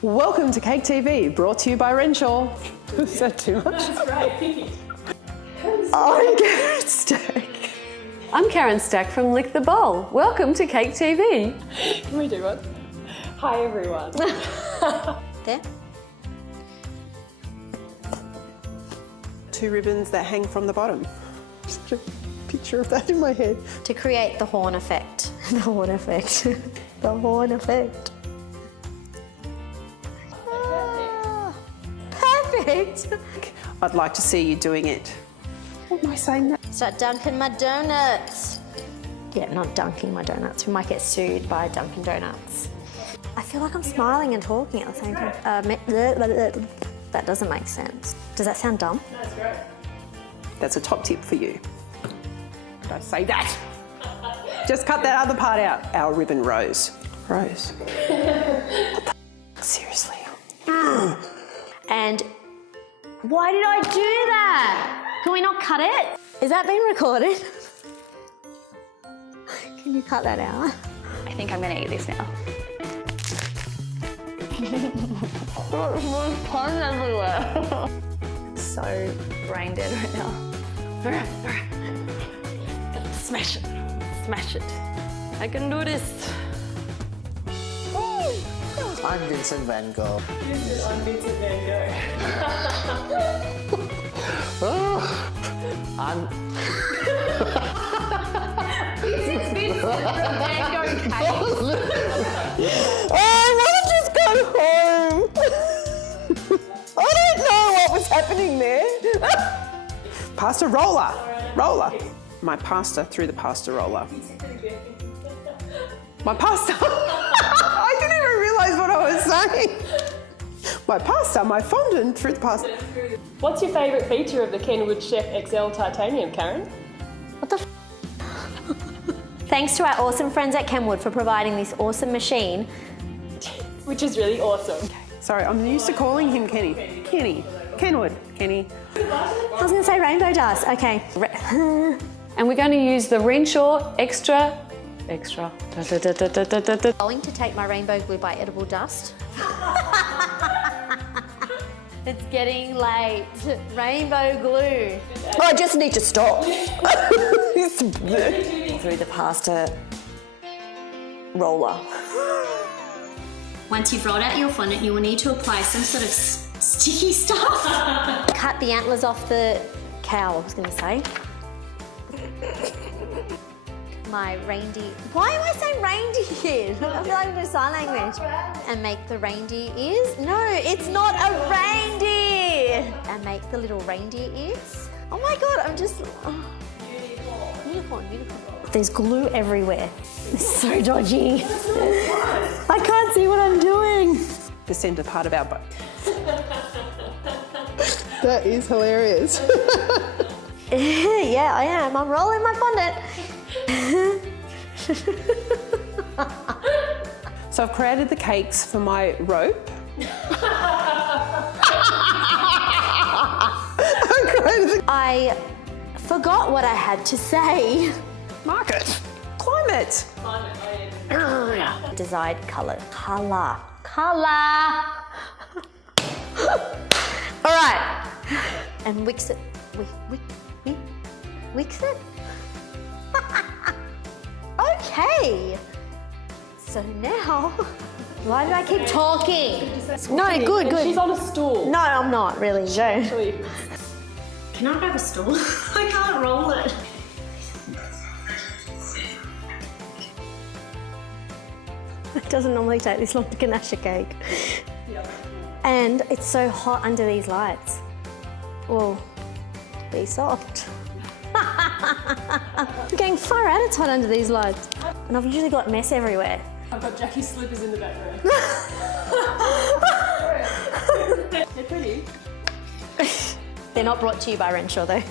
Welcome to Cake TV, brought to you by Renshaw. Is that too much? That's right. I'm Karen Stack. I'm Karen Stack from Lick the Bowl. Welcome to Cake TV. Can we do one? Hi everyone. There. 2 ribbons that hang from the bottom. Such a picture of that in my head. To create the horn effect. The horn effect. The horn effect. Ah, perfect. I'd like to see you doing it. What am I saying that? Start dunking my donuts. Yeah, not dunking my donuts. We might get sued by Dunkin' Donuts. I feel like I'm smiling and talking at the same time. That doesn't make sense. Does that sound dumb? That's great. That's a top tip for you. Did I say that? Just cut that other part out. Our ribbon rose. Rose. What the seriously? And why did I do that? Can we not cut it? Is that being recorded? Can you cut that out? I think I'm gonna eat this now. So brain dead right now. Smash it, smash it. I can do this. I'm Vincent Van Gogh. I'm Vincent Van Gogh. I'm I want to just go home. I don't know what was happening there. Pasta roller. Roller. My pasta through the pasta roller. My pasta. I didn't even realise what I was saying. My pasta, my fondant through the pasta. What's your favourite feature of the Kenwood Chef XL Titanium, Karen? What the f? Thanks to our awesome friends at Kenwood for providing this awesome machine. Which is really awesome. Sorry, I'm used to calling him Kenny. Kenny. Kenwood. Kenny. I was going to say rainbow dust. Okay. And we're going to use the Renshaw extra. Going to take my rainbow glue by edible dust. It's getting late. Rainbow glue. I just need to stop. Through the pasta roller. Once you've rolled out your fondant, you will need to apply some sort of sticky stuff. Cut the antlers off the cow, I was going to say. My reindeer. Why am I saying reindeer? I feel like I'm doing sign language. And make the reindeer ears. No, it's not a reindeer. And make the little reindeer ears. Oh my God, I'm just. Oh. Unicorn. There's glue everywhere. It's so dodgy. I can't see what I'm doing. The centre part of our boat. That is hilarious. Yeah, I am. I'm rolling my fondant. So I've created the cakes for my rope. I forgot what I had to say. Market. Climate. Desired colour. Colour. All right. And wix it. Wix it? Okay. So now, why do I keep talking? No, good. She's on a stool. No, I'm not really. No. Actually, Can I grab a stool? I can't roll it. It doesn't normally take this long to ganache a cake. And it's so hot under these lights. Well, be soft. I'm getting far out of hot under these lights. And I've usually got mess everywhere. I've got Jackie's slippers in the background. They're pretty. They're not brought to you by Renshaw though.